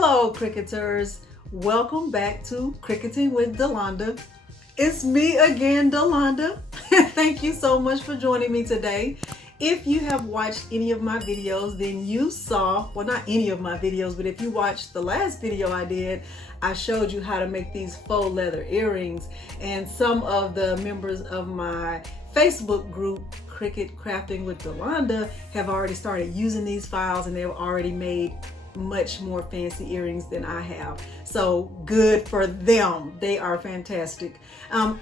Hello Cricuters, welcome back to Cricketing with Delonda. It's me again, Delonda. Thank you so much for joining me today. If you have watched any of my videos, then you saw, well, not any of my videos, but if you watched the last video I did, I showed you how to make these faux leather earrings. And some of the members of my Facebook group, Cricut Crafting with Delonda, have already started using these files, and they've already made much more fancy earrings than I have. So good for them. They are fantastic.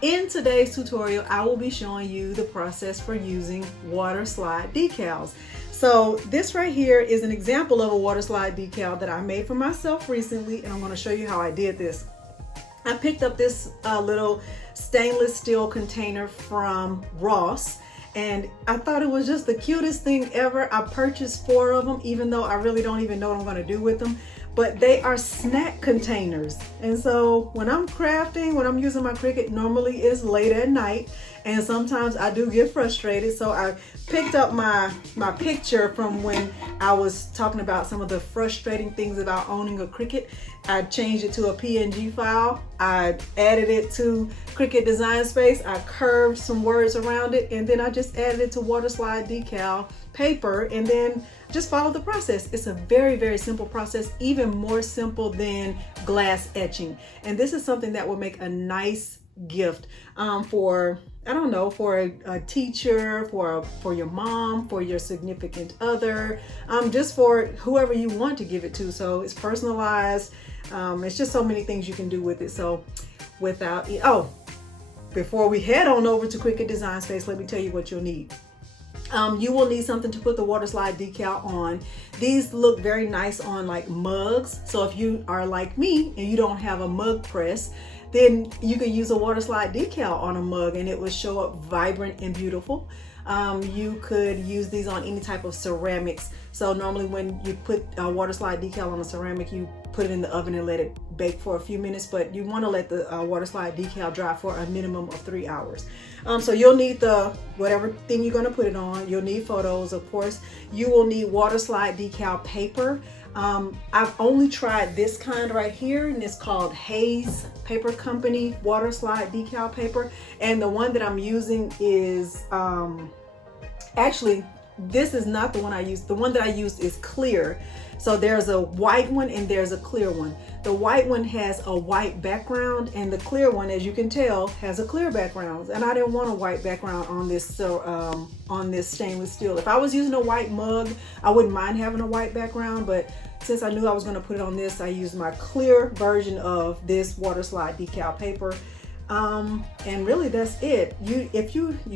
In today's tutorial, I will be showing you the process for using Waterslide decals. So this right here is an example of a Waterslide decal that I made for myself recently, and I'm going to show you how I did this. I picked up this little stainless steel container from Ross, and I thought it was just the cutest thing ever. I purchased 4 of them, even though I really don't even know what I'm going to do with them. But they are snack containers. And so when I'm crafting, when I'm using my Cricut, normally it's late at night. And sometimes I do get frustrated. So I picked up my picture from when I was talking about some of the frustrating things about owning a Cricut. I changed it to a PNG file. I added it to Cricut Design Space. I curved some words around it, and then I just added it to Waterslide decal paper, and then just follow the process. It's a very, very simple process, even more simple than glass etching. And this is something that will make a nice gift for, I don't know, for a teacher, for your mom, for your significant other, just for whoever you want to give it to. So it's personalized. It's just so many things you can do with it. So before we head on over to Cricut Design Space, let me tell you what you'll need. You will need something to put the Waterslide decal on. These look very nice on like mugs. So if you are like me and you don't have a mug press, then you can use a Waterslide decal on a mug and it will show up vibrant and beautiful. You could use these on any type of ceramics. So normally when you put a Waterslide decal on a ceramic, you put it in the oven and let it bake for a few minutes, but you want to let the Waterslide decal dry for a minimum of 3 hours. So you'll need whatever thing you're going to put it on. You'll need photos, of course. You will need Waterslide decal paper. I've only tried this kind right here, and it's called Hayes Paper Company Waterslide decal paper. And the one that I'm using is actually, this is not the one I used. The one that I used is clear. So there's a white one and there's a clear one. The white one has a white background, and the clear one, as you can tell, has a clear background. And I didn't want a white background on this stainless steel. If I was using a white mug, I wouldn't mind having a white background, but since I knew I was going to put it on this, I used my clear version of this Waterslide decal paper. And really that's it. You're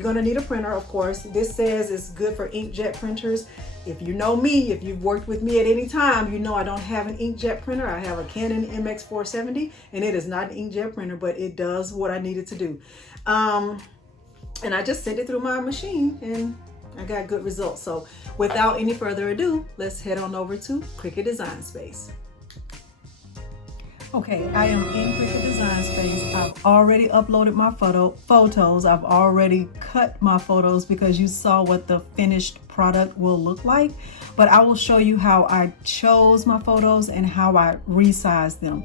going to need a printer, of course. This says it's good for inkjet printers. If you know me, if you've worked with me at any time, you know I don't have an inkjet printer. I have a Canon MX470, and it is not an inkjet printer, but it does what I needed to do. And I just sent it through my machine and I got good results. So without any further ado, let's head on over to Cricut Design Space. Okay, I am in Cricut Design Space. I've already uploaded my photos. I've already cut my photos because you saw what the finished product will look like. But I will show you how I chose my photos and how I resized them.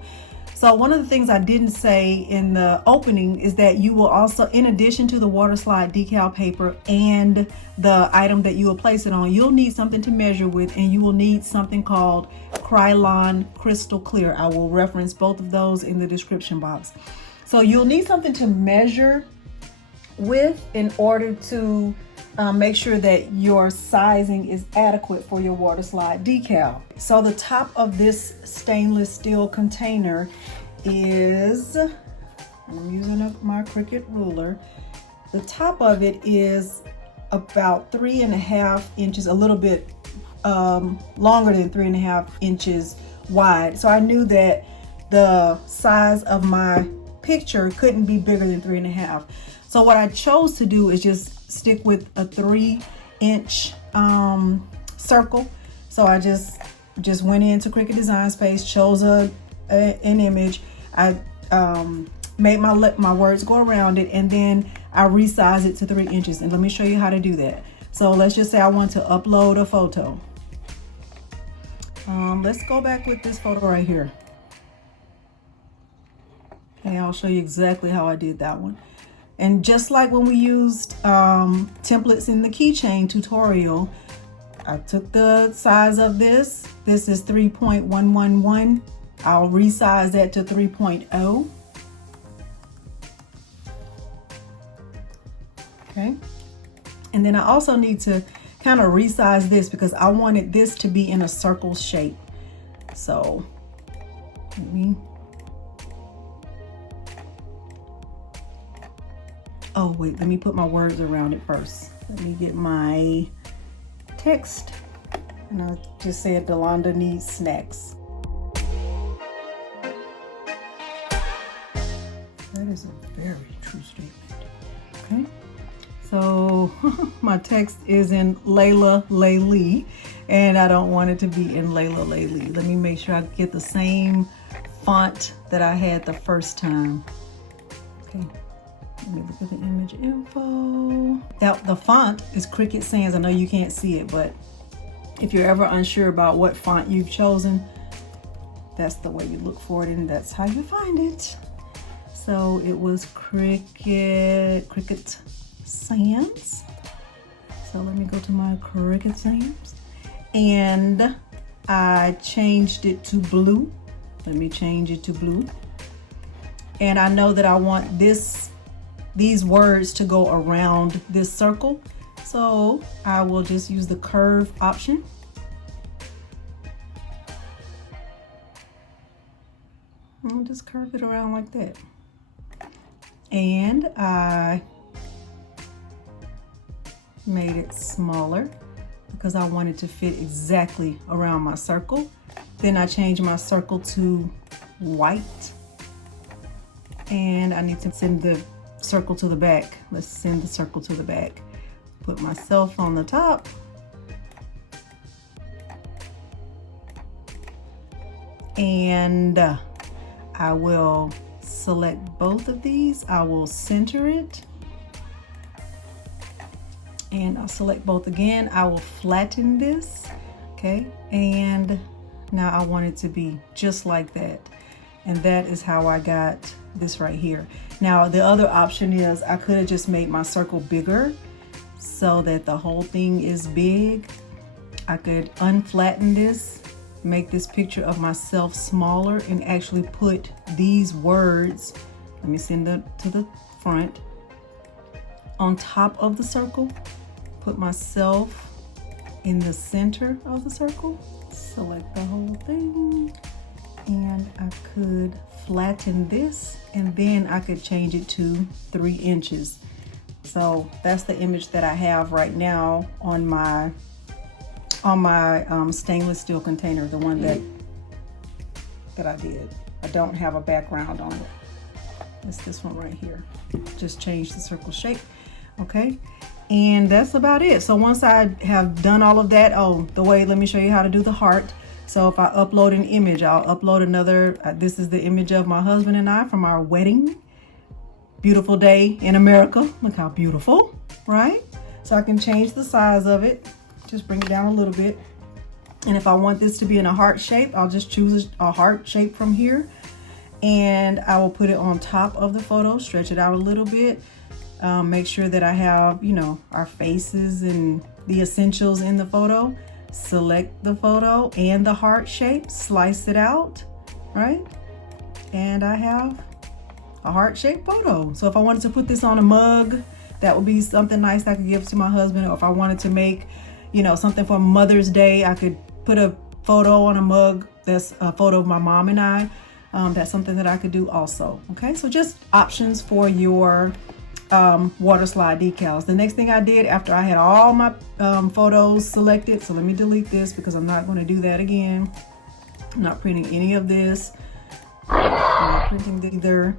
So one of the things I didn't say in the opening is that you will also, in addition to the Waterslide decal paper and the item that you will place it on, you'll need something to measure with, and you will need something called Krylon Crystal Clear. I will reference both of those in the description box. So you'll need something to measure with in order to make sure that your sizing is adequate for your Waterslide decal. So the top of this stainless steel container is, I'm using my Cricut ruler, the top of it is about 3.5 inches, a little bit longer than 3.5 inches wide. So I knew that the size of my picture couldn't be bigger than 3.5. So what I chose to do is just stick with a 3-inch circle. So I just went into Cricut Design Space, chose an image. I made my words go around it, and then I resized it to 3 inches. And let me show you how to do that. So let's just say I want to upload a photo. Let's go back with this photo right here. Okay, I'll show you exactly how I did that one. And just like when we used templates in the keychain tutorial, I took the size of this. This is 3.111. I'll resize that to 3.0. Okay. And then I also need to kind of resize this because I wanted this to be in a circle shape. So let me, oh wait, let me put my words around it first. Let me get my text, and I just said Delonda needs snacks. That is a very true statement. Okay. So my text is in Layla Laylee, and I don't want it to be in Layla Laylee. Let me make sure I get the same font that I had the first time. Okay, let me look at the image info. Now the font is Cricut Sans. I know you can't see it, but if you're ever unsure about what font you've chosen, that's the way you look for it, and that's how you find it. So it was Cricut Sans. So let me go to my Cricut Sans, and I changed it to blue. Let me change it to blue. And I know that I want these words to go around this circle, so I will just use the curve option. I'll just curve it around like that. And I made it smaller because I wanted to fit exactly around my circle. Then I changed my circle to white, and I need to send the circle to the back. Let's send the circle to the back. Put myself on the top, and I will select both of these. I will center it, and I'll select both again. I will flatten this, okay? And now I want it to be just like that. And that is how I got this right here. Now the other option is I could have just made my circle bigger so that the whole thing is big. I could unflatten this, make this picture of myself smaller, and actually put these words, let me send them to the front, on top of the circle, put myself in the center of the circle, select the whole thing, and I could flatten this, and then I could change it to 3 inches. So that's the image that I have right now on my stainless steel container, the one that I did. I don't have a background on it. It's this one right here. Just change the circle shape. Okay, and that's about it. So once I have done all of that, let me show you how to do the heart. So if I upload an image, I'll upload another. This is the image of my husband and I from our wedding. Beautiful day in America. Look how beautiful, right? So I can change the size of it. Just bring it down a little bit. And if I want this to be in a heart shape, I'll just choose a heart shape from here. And I will put it on top of the photo, stretch it out a little bit. Make sure that I have, our faces and the essentials in the photo. Select the photo and the heart shape, slice it out, right? And I have a heart-shaped photo. So if I wanted to put this on a mug, that would be something nice I could give to my husband. Or if I wanted to make, something for Mother's Day, I could put a photo on a mug that's a photo of my mom and I. That's something that I could do also. Okay, so just options for your Waterslide decals. The next thing I did after I had all my photos selected, so let me delete this because I'm not going to do that again. I'm not printing any of this. I'm not printing either.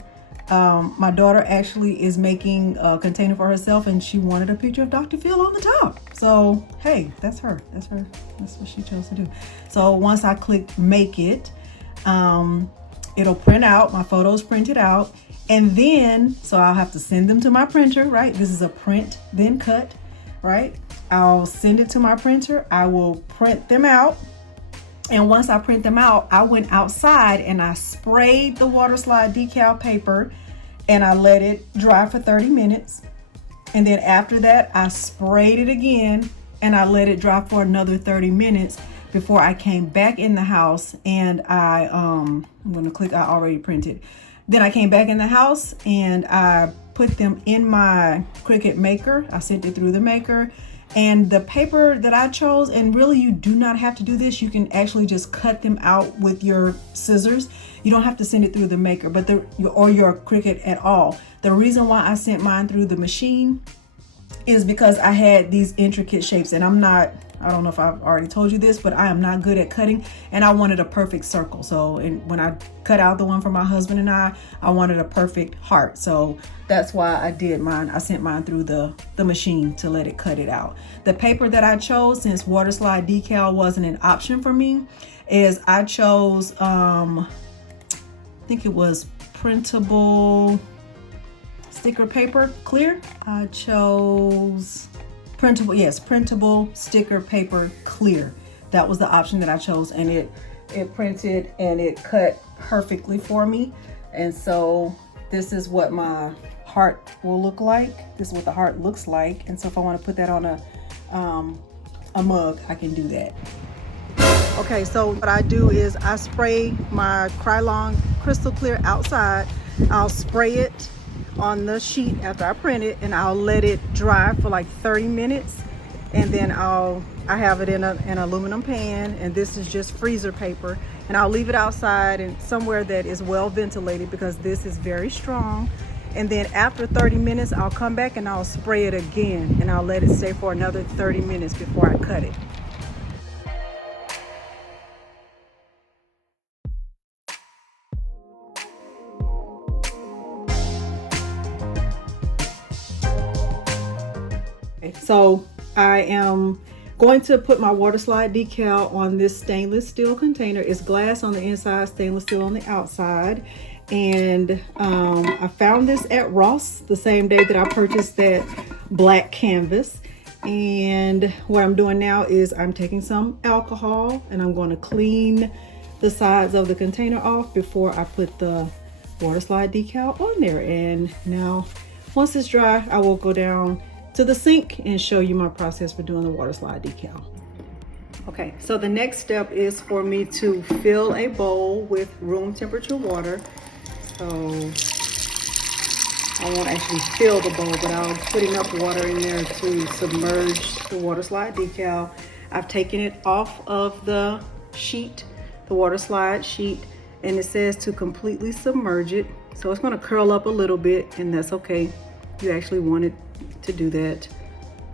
My daughter actually is making a container for herself, and she wanted a picture of Dr. Phil on the top. So hey, that's her. That's what she chose to do. So once I click make it, it'll print out. My photos printed out. And then, so I'll have to send them to my printer, right? This is a print, then cut, right? I'll send it to my printer. I will print them out. And once I print them out, I went outside and I sprayed the Waterslide decal paper and I let it dry for 30 minutes. And then after that, I sprayed it again and I let it dry for another 30 minutes before I came back in the house and I'm gonna click I already printed. Then I came back in the house and I put them in my Cricut maker. I sent it through the maker. And the paper that I chose, and really you do not have to do this, you can actually just cut them out with your scissors. You don't have to send it through the maker, but or your Cricut at all. The reason why I sent mine through the machine is because I had these intricate shapes, and I don't know if I've already told you this, but I am not good at cutting, and I wanted a perfect circle. So when I cut out the one for my husband and I wanted a perfect heart. So that's why I did mine. I sent mine through the machine to let it cut it out. The paper that I chose, since Waterslide decal wasn't an option for me, is I chose, I think it was printable sticker paper, clear. I chose printable sticker paper, clear. That was the option that I chose, and it printed and it cut perfectly for me. And so this is what my heart will look like. This is what the heart looks like. And so if I want to put that on a mug, I can do that. Okay, so what I do is I spray my Krylon crystal clear outside. I'll spray it on the sheet after I print it, and I'll let it dry for like 30 minutes, and then I have it in an aluminum pan, and this is just freezer paper, and I'll leave it outside and somewhere that is well ventilated because this is very strong. And then after 30 minutes I'll come back and I'll spray it again, and I'll let it stay for another 30 minutes before I cut it. So I am going to put my Waterslide decal on this stainless steel container. It's glass on the inside, stainless steel on the outside. And I found this at Ross the same day that I purchased that black canvas. And what I'm doing now is I'm taking some alcohol and I'm going to clean the sides of the container off before I put the Waterslide decal on there. And now once it's dry, I will go down to the sink and show you my process for doing the Waterslide decal. Okay, so the next step is for me to fill a bowl with room temperature water. So I won't actually fill the bowl, but I'll put enough water in there to submerge the Waterslide decal. I've taken it off of the sheet, the Waterslide sheet, and it says to completely submerge it. So it's gonna curl up a little bit, and that's okay. You actually want it to do that.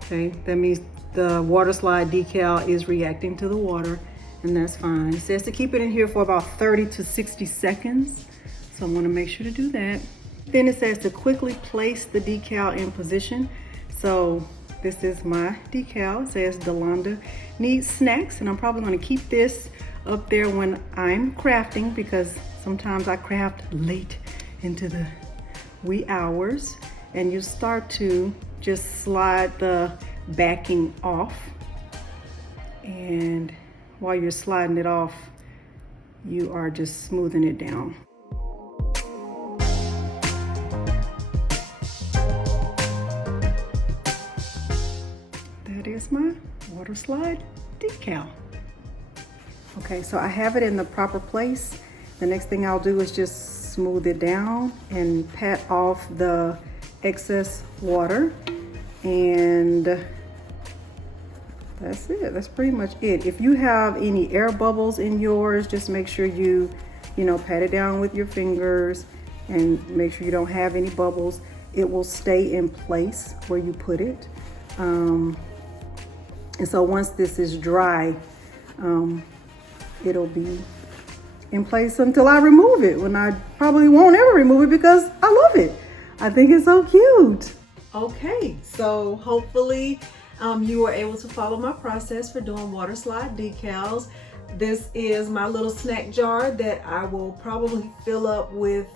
Okay, that means the Waterslide decal is reacting to the water, and that's fine. It says to keep it in here for about 30 to 60 seconds. So I'm gonna make sure to do that. Then it says to quickly place the decal in position. So this is my decal. It says Delonda needs snacks, and I'm probably gonna keep this up there when I'm crafting because sometimes I craft late into the wee hours. And you start to just slide the backing off. And while you're sliding it off, you are just smoothing it down. That is my Waterslide decal. Okay, so I have it in the proper place. The next thing I'll do is just smooth it down and pat off the excess water, and that's it. That's pretty much it. If you have any air bubbles in yours, just make sure you pat it down with your fingers and make sure you don't have any bubbles. It will stay in place where you put it. And so once this is dry, it'll be in place until I remove it, when I probably won't ever remove it because I love it. I think it's so cute. Okay, so hopefully you were able to follow my process for doing Waterslide decals. This is my little snack jar that I will probably fill up with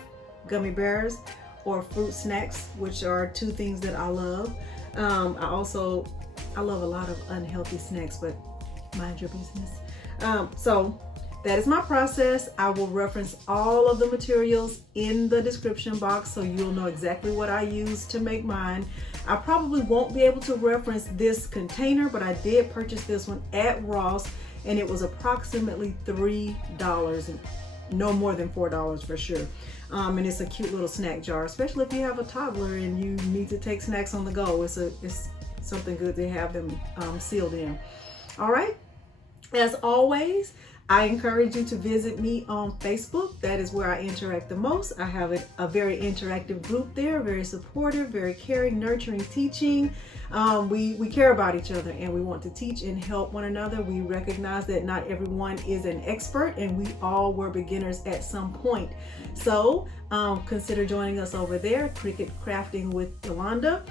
gummy bears or fruit snacks, which are two things that I love. I love a lot of unhealthy snacks, but mind your business. So that is my process. I will reference all of the materials in the description box so you'll know exactly what I use to make mine. I probably won't be able to reference this container, but I did purchase this one at Ross and it was approximately $3, and no more than $4 for sure. And it's a cute little snack jar, especially if you have a toddler and you need to take snacks on the go. It's something good to have them sealed in. All right, as always, I encourage you to visit me on Facebook. That is where I interact the most. I have a very interactive group there, very supportive, very caring, nurturing, teaching. We care about each other and we want to teach and help one another. We recognize that not everyone is an expert and we all were beginners at some point. So consider joining us over there, Cricut Crafting with Yolanda,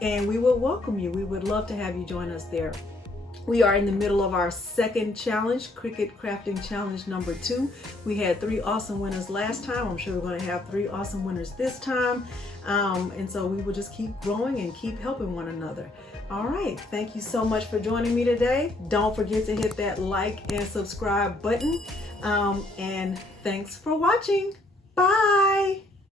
and we will welcome you. We would love to have you join us there. We are in the middle of our second challenge, Cricut Crafting Challenge number 2. We had 3 awesome winners last time. I'm sure we're going to have 3 awesome winners this time. And so we will just keep growing and keep helping one another. All right. Thank you so much for joining me today. Don't forget to hit that like and subscribe button. And thanks for watching. Bye.